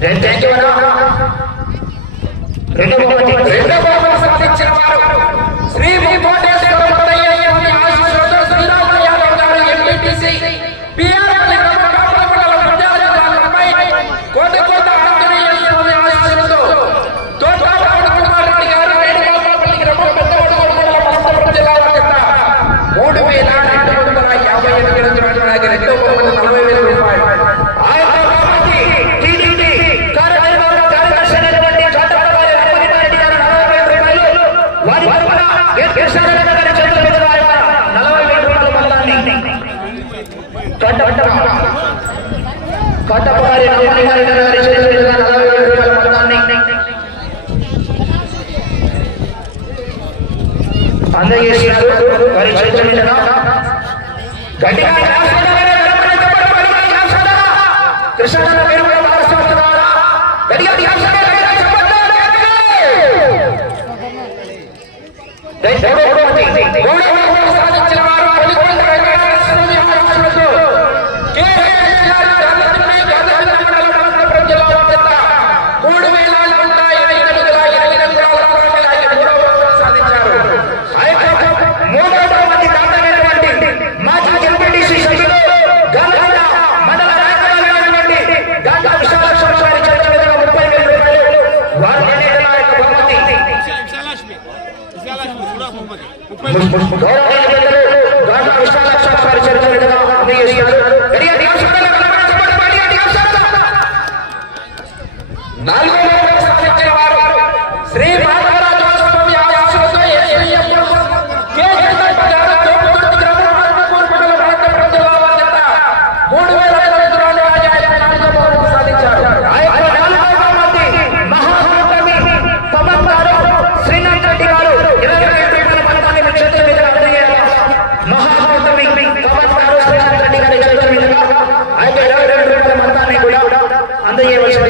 రెండు రెండవ కాటప్పగారి నమ్మనిహారెడ్డి గారు కృష్ణ Bora, bora, bora.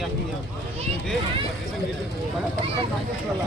ఆగి ఆగి ఏ ప్రదేశం ఏది మన పక్కన మాజెస్ వల్ల